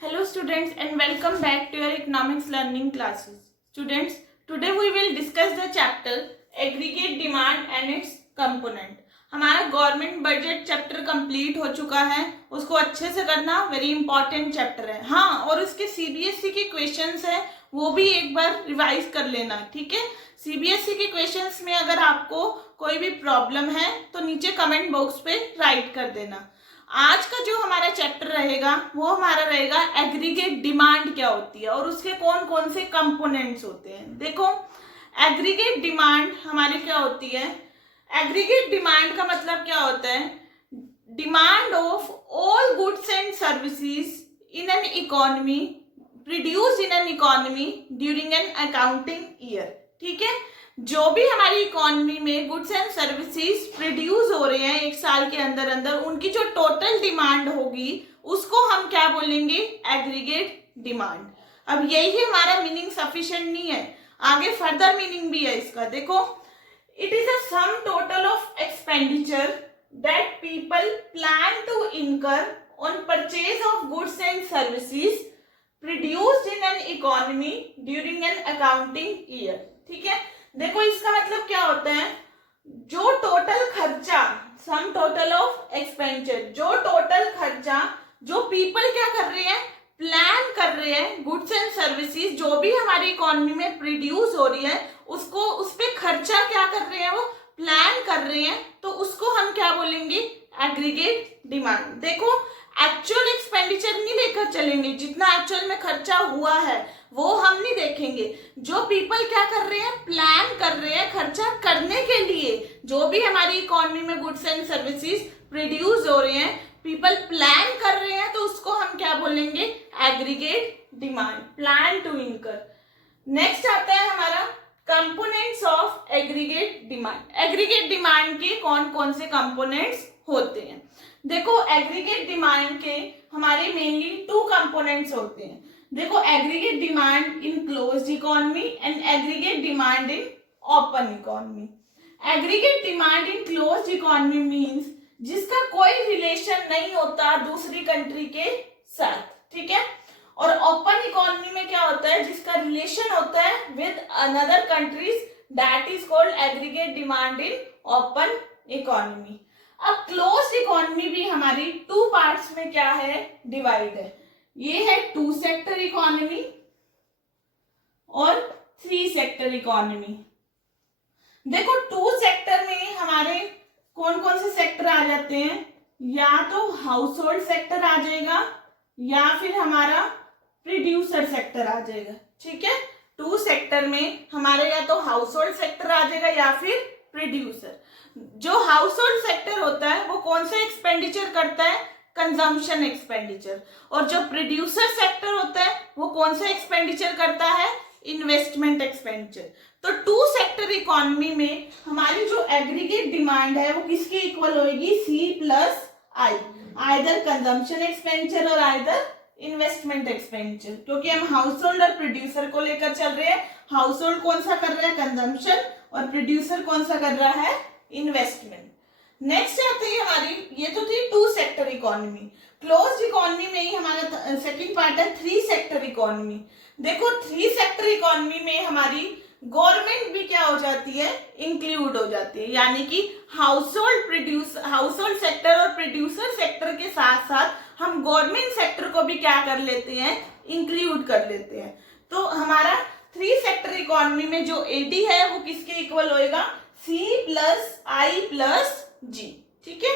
Hello students and welcome back to your economics learning classes. Students, today we will discuss the chapter aggregate demand and its component. हमारा government budget chapter complete हो चुका है, उसको अच्छे से करना very important chapter है. हाँ, और उसके सीबीएसई के क्वेश्चंस है वो भी एक बार रिवाइज कर लेना. ठीक है, सीबीएसई के क्वेश्चंस में अगर आपको कोई भी प्रॉब्लम है तो नीचे कमेंट बॉक्स पे राइट कर देना. आज का जो हमारा चैप्टर रहेगा वो हमारा रहेगा एग्रीगेट डिमांड क्या होती है और उसके कौन कौन से कंपोनेंट्स होते हैं. देखो, एग्रीगेट डिमांड हमारी क्या होती है. एग्रीगेट डिमांड का मतलब क्या होता है, demand of all goods and services in an economy produce in an economy during an accounting year. ठीक है, जो भी हमारी इकोनॉमी में गुड्स एंड सर्विसेज प्रोड्यूस हो रहे हैं एक साल के अंदर अंदर, उनकी जो टोटल डिमांड होगी उसको हम क्या बोलेंगे, एग्रीगेट डिमांड. अब यही हमारा मीनिंग सफिशिएंट नहीं है, आगे फर्दर मीनिंग भी है इसका. देखो, it is a sum total of expenditure that people plan to incur on purchase of goods and services produced in an economy during an accounting year. ठीक है, देखो इसका मतलब क्या होता है, जो टोटल खर्चा, सम टोटल ऑफ एक्सपेंडिचर, जो टोटल खर्चा जो पीपल क्या कर रहे हैं, प्लान कर रहे हैं, गुड्स एंड सर्विसेज जो भी हमारी इकोनॉमी में प्रोड्यूस हो रही है उसको, उस पे खर्चा क्या कर रहे हैं, वो प्लान कर रहे हैं, तो उसको हम क्या बोलेंगे, एग्रीगेट डिमांड. देखो, एक्चुअल एक्सपेंडिचर नहीं लेकर चलेंगे, जितना एक्चुअल में खर्चा हुआ है वो हम नहीं देखेंगे. जो पीपल क्या कर रहे हैं, प्लान कर रहे हैं खर्चा करने के लिए, जो भी हमारी इकोनॉमी में गुड्स एंड सर्विसेज प्रोड्यूस हो रहे हैं, पीपल प्लान कर रहे हैं, तो उसको हम क्या बोलेंगे, aggregate demand, plan to incur. Next आता है हमारा components of aggregate demand. Aggregate demand के कौन कौन से कंपोनेंट्स होते हैं. देखो, एग्रीगेट डिमांड के हमारे मेनली टू कंपोनेंट्स होते हैं. देखो, aggregate demand in closed economy and aggregate demand in open economy. Aggregate demand in closed economy means जिसका कोई रिलेशन नहीं होता दूसरी कंट्री के साथ. ठीक है, और ओपन इकोनॉमी में क्या होता है, जिसका रिलेशन होता है with another countries, that is called aggregate demand in open economy. अब क्लोज्ड इकोनॉमी भी हमारी टू पार्ट्स में क्या है, डिवाइड है. ये है टू सेक्टर इकोनॉमी और थ्री सेक्टर इकोनॉमी. देखो, टू सेक्टर में हमारे कौन कौन से सेक्टर आ जाते हैं, या तो हाउस होल्ड सेक्टर आ जाएगा या फिर हमारा प्रोड्यूसर सेक्टर आ जाएगा. ठीक है, टू सेक्टर में हमारे या तो हाउस होल्ड सेक्टर आ जाएगा या फिर प्रोड्यूसर. जो हाउस होल्ड सेक्टर होता है वो कौन सा एक्सपेंडिचर करता है, कंजम्पशन एक्सपेंडिचर. और जो प्रोड्यूसर सेक्टर होता है वो कौन सा एक्सपेंडिचर करता है, इन्वेस्टमेंट एक्सपेंडिचर. तो टू सेक्टर इकोनॉमी में हमारी जो एग्रीगेट डिमांड है वो किसके इक्वल होगी, सी प्लस आई, आइदर कंजम्पशन एक्सपेंडिचर और आइदर इन्वेस्टमेंट एक्सपेंडिचर. क्योंकि हम हाउस होल्ड और प्रोड्यूसर को लेकर चल रहे हैं. हाउस होल्ड कौन सा कर रहा है, कंजम्पशन, और प्रोड्यूसर कौन सा कर रहा है, इन्वेस्टमेंट. नेक्स्ट आती है हमारी, ये तो थी two sector economy. Closed economy में ही हमारा सेकंड पार्ट है थ्री सेक्टर इकोनॉमी. देखो, थ्री सेक्टर इकोनॉमी में हमारी गवर्नमेंट भी क्या हो जाती है, इंक्लूड हो जाती है. यानी कि हाउस होल्ड सेक्टर और प्रोड्यूसर सेक्टर के साथ साथ हम गवर्नमेंट सेक्टर को भी क्या कर लेते हैं, इंक्लूड कर लेते हैं. तो हमारा थ्री सेक्टर इकोनॉमी में जो एडी है वो किसके इक्वल होएगा, सी प्लस आई प्लस जी. ठीक है,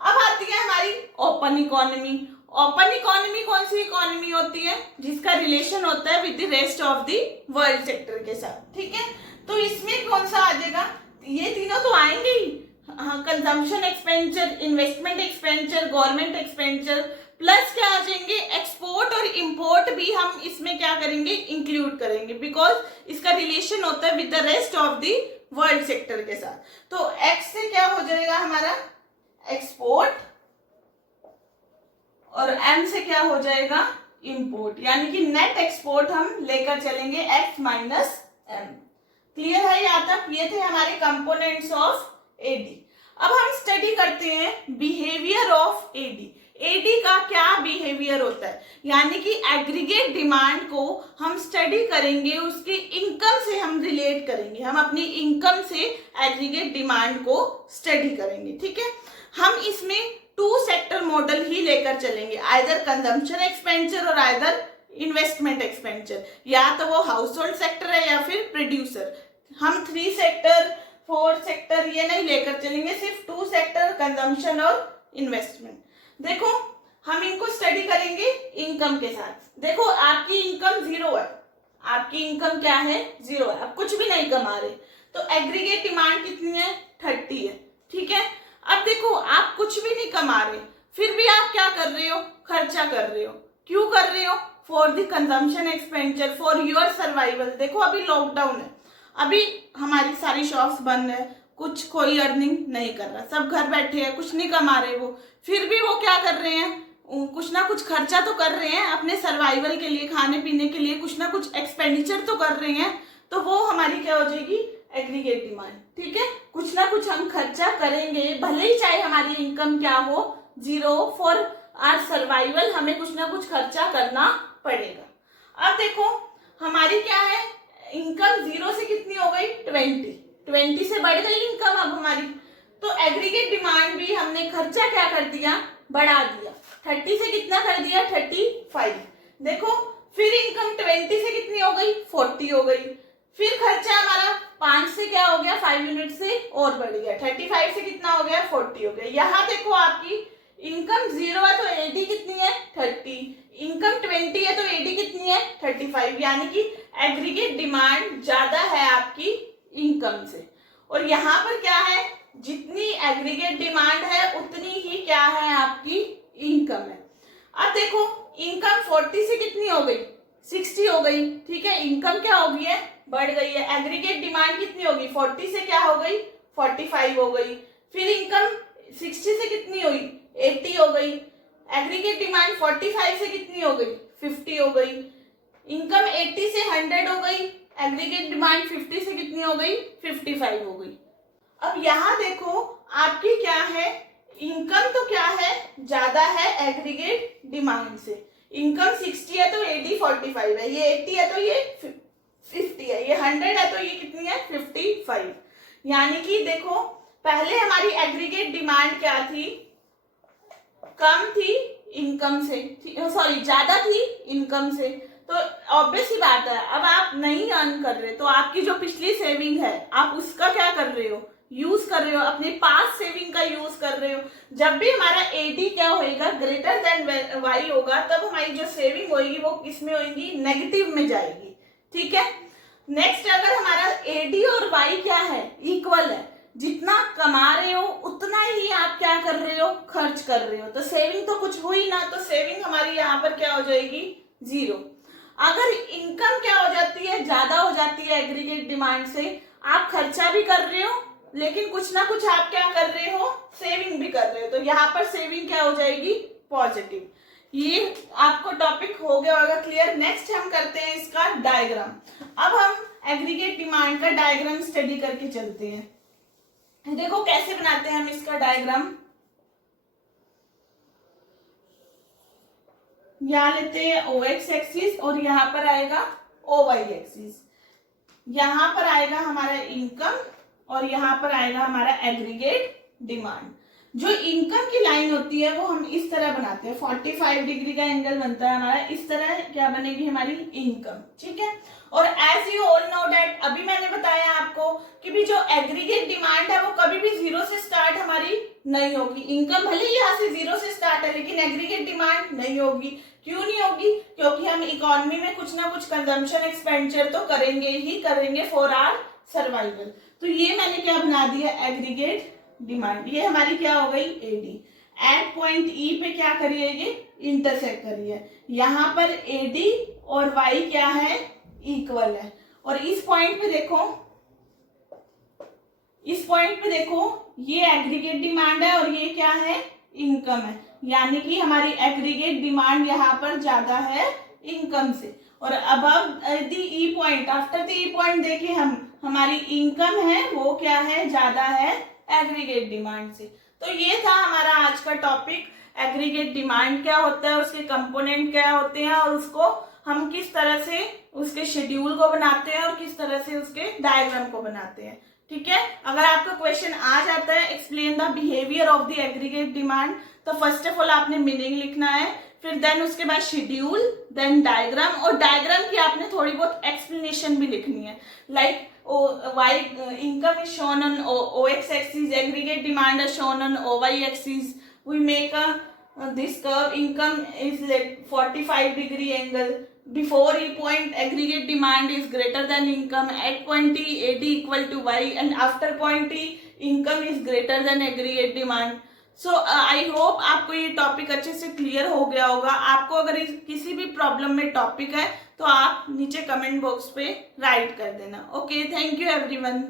अब आती है हमारी ओपन इकोनॉमी. ओपन इकोनॉमी कौन सी इकोनॉमी होती है, जिसका रिलेशन होता है with the rest of the world sector के साथ. ठीक है, तो इसमें कौन सा आ जाएगा, ये तीनों तो आएंगे ही, consumption expenditure, investment expenditure, government expenditure, plus क्या आ जाएंगे, एक्सपोर्ट और इंपोर्ट भी हम इसमें क्या करेंगे, इंक्लूड करेंगे, बिकॉज इसका रिलेशन होता है with the rest of the world sector के साथ. तो एक्स से क्या हो जाएगा हमारा, एक्सपोर्ट, और एम से क्या हो जाएगा, इंपोर्ट. यानी कि नेट एक्सपोर्ट हम लेकर चलेंगे एक्स माइनस एम. क्लियर है यहाँ तक. ये थे हमारे कंपोनेंट्स ऑफ एडी. अब हम स्टडी करते हैं बिहेवियर ऑफ एडी. एडी का क्या बिहेवियर होता है, यानी कि एग्रीगेट डिमांड को हम स्टडी करेंगे, उसके इनकम से हम रिलेट करेंगे, हम अपनी इनकम से एग्रीगेट डिमांड को स्टडी करेंगे। ठीक है, हम इसमें 2 सेक्टर मॉडल ही लेकर चलेंगे, आइदर कंजम्पशन एक्सपेंडिचर और आइदर इन्वेस्टमेंट एक्सपेंडिचर, या तो वो हाउस होल्ड सेक्टर है या फिर प्रोड्यूसर। हम 3 सेक्टर 4 सेक्टर ये नहीं लेकर चलेंगे, सिर्फ 2 सेक्टर कंजम्पशन और इन्वेस्टमेंट। देखो हम इनको स्टडी करेंगे इनकम के साथ। देखो आपकी इनकम 0 है, आपकी इनकम क्या है 0 है, आप कुछ भी नहीं कमा रहे, तो एग्रीगेट डिमांड कितनी है 30 है। ठीक है, अब देखो आप कुछ भी नहीं कमा रहे, फिर भी आप क्या कर रहे हो, खर्चा कर रहे हो। क्यों कर रहे हो, for the consumption expenditure, for your survival. देखो अभी लॉकडाउन है, अभी हमारी सारी शॉप्स बंद है, कुछ कोई अर्निंग नहीं कर रहा, सब घर बैठे हैं, कुछ नहीं कमा रहे वो, फिर भी वो क्या कर रहे हैं, कुछ ना कुछ खर्चा तो कर रहे हैं अपने सर्वाइवल के लिए, खाने पीने के लिए कुछ ना कुछ एक्सपेंडिचर तो कर रहे हैं, तो वो हमारी क्या हो जाएगी एग्रीगेट डिमांड। ठीक है, कुछ ना कुछ हम खर्चा करेंगे, भले ही चाहे हमारी इनकम क्या हो 0, फॉर आवर सर्वाइवल हमें कुछ ना कुछ खर्चा करना पड़ेगा। अब देखो हमारी क्या है, इनकम 0 से कितनी हो गई 20 से बढ़ गई इनकम अब हमारी, तो एग्रीगेट डिमांड भी हमने खर्चा क्या कर दिया, बढ़ा दिया, 30 से कितना कर दिया 35। देखो फिर इनकम 20 से कितनी हो गई 40 हो गई, फिर खर्चा हमारा 5 से क्या हो गया 5 यूनिट से और बढ़ गया, 35 से कितना हो गया 40 हो गया। यहाँ देखो आपकी इनकम 0 है तो एडी कितनी है 30, इनकम 20 है तो एडी कितनी है 35, यानी कि एग्रीगेट डिमांड ज्यादा है आपकी इनकम से। और यहाँ पर क्या है, जितनी एग्रीगेट डिमांड है उतनी ही क्या है आपकी इनकम है। अब देखो इनकम 40 से कितनी हो गई 60 हो गई। ठीक है, इनकम क्या हो गई है बढ़ गई है, एग्रीगेट डिमांड कितनी होगी 40 से क्या हो गई 45 हो गई, फिर इनकम 60 से कितनी हुई 80 हो गई, एग्रीगेट डिमांड 45 से कितनी हो गई 50 हो गई, इनकम 80 से 100 हो गई, एग्रीगेट डिमांड 50 से कितनी हो गई 55 हो गई। अब यहाँ देखो आपकी क्या है, इनकम तो क्या है ज्यादा है एग्रीगेट डिमांड से, इनकम 60 है तो एडी 45 है, ये 80 है तो ये 50 है, ये 100 है तो ये कितनी है 55। यानी कि देखो पहले हमारी एग्रीगेट डिमांड क्या थी, कम थी इनकम से, सॉरी ज्यादा थी इनकम से, तो ऑब्वियस ही बात है अब आप नहीं अर्न कर रहे तो आपकी जो पिछली सेविंग है आप उसका क्या कर रहे हो यूज कर रहे हो, अपने पास सेविंग का यूज कर रहे हो। जब भी हमारा एडी क्या होएगा ग्रेटर देन वाई होगा तब हमारी जो सेविंग होगी वो किसमें होगी नेगेटिव में जाएगी। ठीक है, नेक्स्ट अगर हमारा एडी और वाई क्या है इक्वल है, जितना कमा रहे हो उतना ही आप क्या कर रहे हो खर्च कर रहे हो, तो सेविंग तो कुछ हुई ना, तो सेविंग हमारी यहाँ पर क्या हो जाएगी 0। अगर इनकम क्या हो जाती है ज्यादा हो जाती है एग्रीगेट डिमांड से, आप खर्चा भी कर रहे हो लेकिन कुछ ना कुछ आप क्या कर रहे हो सेविंग भी कर रहे हो, तो यहाँ पर सेविंग क्या हो जाएगी पॉजिटिव। ये आपको टॉपिक हो गया होगा क्लियर। नेक्स्ट हम करते हैं इसका डायग्राम। अब हम एग्रीगेट डिमांड का डायग्राम स्टडी करके चलते हैं। देखो कैसे बनाते हैं हम इसका डायग्राम, यहाँ लेते हैं OX एक्सिस और यहाँ पर आएगा OY एक्सिस, यहाँ पर आएगा हमारा इनकम और यहाँ पर आएगा हमारा एग्रीगेट डिमांड। जो इनकम की लाइन होती है वो हम इस तरह बनाते हैं, 45 डिग्री का एंगल बनता है हमारा, इस तरह क्या बनेगी हमारी इनकम। ठीक है, और as you all know that अभी मैंने बताया आपको कि भी जो एग्रीगेट डिमांड है वो कभी भी 0 से स्टार्ट हमारी नहीं होगी, इनकम भले ही यहाँ से 0 से स्टार्ट है लेकिन एग्रीगेट डिमांड नहीं होगी। क्यों नहीं होगी, क्योंकि हम इकोनॉमी में कुछ ना कुछ कंजम्पशन एक्सपेंडिचर तो करेंगे ही करेंगे फॉर आवर सर्वाइवल। तो ये मैंने क्या बना दिया एग्रीगेट डिमांड, ये हमारी क्या हो गई एडी। एट पॉइंट ई पे क्या करिए ये इंटरसेक्ट करिए, यहाँ पर एडी और वाई क्या है इक्वल है, और इस पॉइंट पे देखो, इस पॉइंट पे देखो ये एग्रीगेट डिमांड है और ये क्या है इनकम है, यानी कि हमारी एग्रीगेट डिमांड यहाँ पर ज्यादा है इनकम से। और above the E point, after the E point देखिए हम हमारी इनकम है वो क्या है ज्यादा है एग्रीगेट डिमांड से। तो ये था हमारा आज का टॉपिक एग्रीगेट डिमांड क्या होता है, उसके कंपोनेंट क्या होते हैं, और उसको हम किस तरह से उसके शेड्यूल को बनाते हैं और किस तरह से उसके डायग्राम को बनाते हैं। ठीक है, अगर आपका क्वेश्चन आ जाता है explain the behaviour of the aggregate demand, तो फर्स्ट ऑफ ऑल आपने मीनिंग लिखना है, फिर देन उसके बाद शेड्यूल, देन डायग्राम, और डायग्राम की आपने थोड़ी बहुत एक्सप्लेनेशन भी लिखनी है, like why income is shown on OX axis, aggregate demand is shown on OY axis. We make this curve, income is like 45-degree angle. Before E point, aggregate demand is greater than income. At point E, AD equal to Y, and after point E, income is greater than aggregate demand. So I hope आपको ये topic अच्छे से clear हो गया होगा। आपको अगर किसी भी प्रॉब्लम में टॉपिक है तो आप नीचे कमेंट बॉक्स पे राइट कर देना। Okay, thank you everyone.